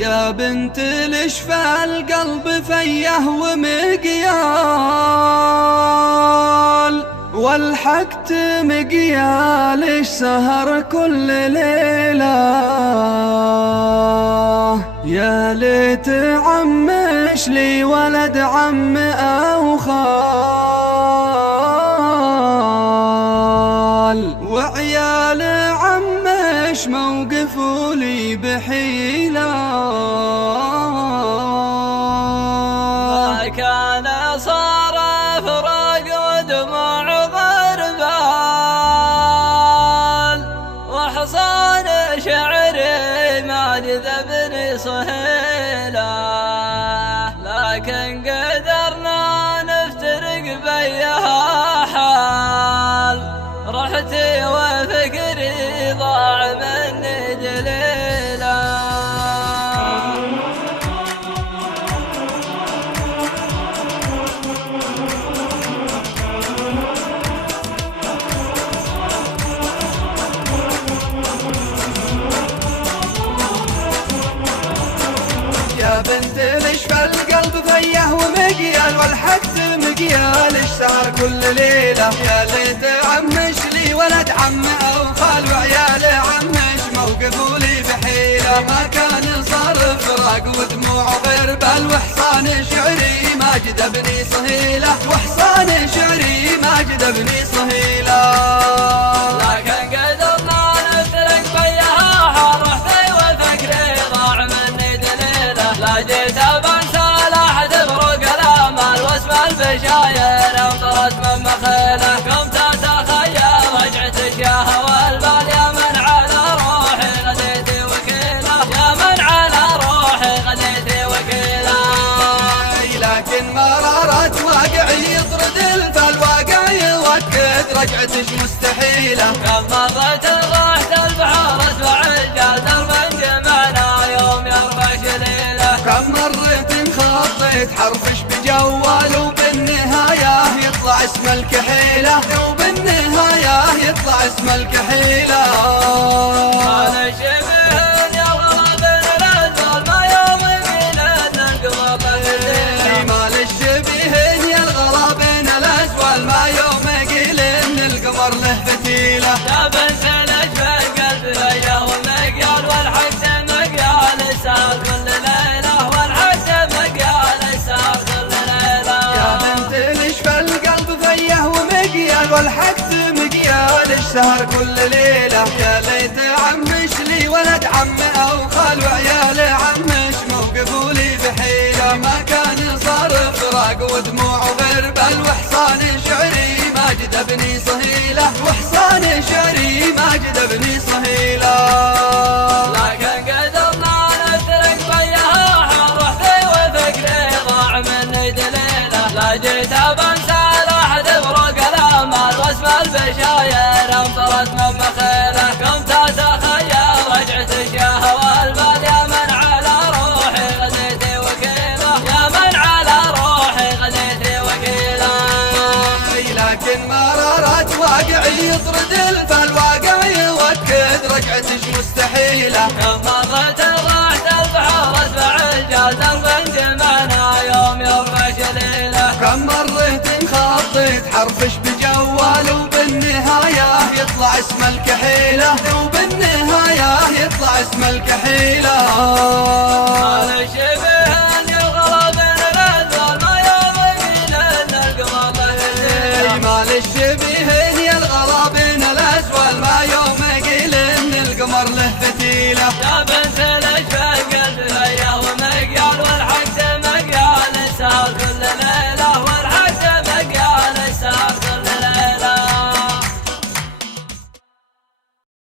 يا بنت الاشفى القلب فيه ومقيال، والحقت مقيال السهر كل ليلة. يا ليت عمش لي ولد عم أو خال، وعيال عمش موقفوا لي بحيلة. ما كان صار فراق ودموع غربال، وحصان شعري ما جذبني صهيلة. لكن قدرنا نفترق بيها حال، رحتي وفكري ضاع مني دليلة. يا بنت الاشفى القلب فيه ومقيال، والحقت مقيال السهر كل ليلة. يا ليت عمش لي ولد عم أو خال، وعيال عمش موقفوا لي بحيلة. ما كان صار فراق ودموع غربال، وحصان شعري ما جذبني صهيلة، وحصان شعري ما جذبني صهيلة. لكن قدرنا نفترق بيها حال، رحتي وفكري ضاع مني دليلة. لا جيت بنسى لا حد بروق الامل، واسم البشاير امطرت من مخيله. قمت اتخيل رجعتك يا هوى البال، يا من على روحي غديتي وكيله، يا من على روحي غديتي وكيله. لكن مرارة واقعي يطرد الفال، واقع يوكد رجعتش مستحيلة. كم مرة رحت البحر اسمع الجال، درب جمعنا يوم يربع شليله. كم مرة خطيت حرفش بجوال، وبالنهاية يطلع اسم الكحيلة، وبالنهاية يطلع اسم الكحيلة. مال الشبهن يا الغراب الأزول، ما يوم يميلن القمر له. مال الشبهن يا الغرابين الأزوال، ما يوم قيلن القمر له فتيلة. يا بنت الأشفى القلب فيه ومقيال، والحق مقيال السهر كل ليلة، والحق مقيال السهر كل ليلة. يا بنت الاشفى القلب فيه ومقيال، والحقت مقيال السهر كل ليلة. يا ليت عمش لي ولد عم أو خال، وعيال عمش موقفوا لي بحيلة. ما كان صار فراق ودموع غربال، وحصان شعري ما جذبني صهيلة، وحصان شعري ما جذبني صهيلة. لكن قدرنا نفترق بيها حال، رحتي وفكري ضاع مني دليله. لا جيت بنسى لا حد بروق الامل، واسم البشاير امطرت من مخيله. قمت اتخيل رجعتك يا هوى البال، يا من على روحي غديتي وكيله، يا من على روحي غديتي وكيله. لكن مرارة واقعي يطرد الفال، واقع يوكد رجعتش مستحيلة. كم مرة رحت البحر اسمع الجال، درب جمعنا يوم يربع شليله. كم مرة خطيت حرفش بجوال، وبالنهاية يطلع اسم الكحيلة، وبالنهاية يطلع اسم الكحيلة. مال الشبهن يا الغرابين الأزول، ما يوم يميلن القمر له. مال الشبيهن يا الغرابين الأسوال، ما يوم قيلن القمر له فتيلة. يا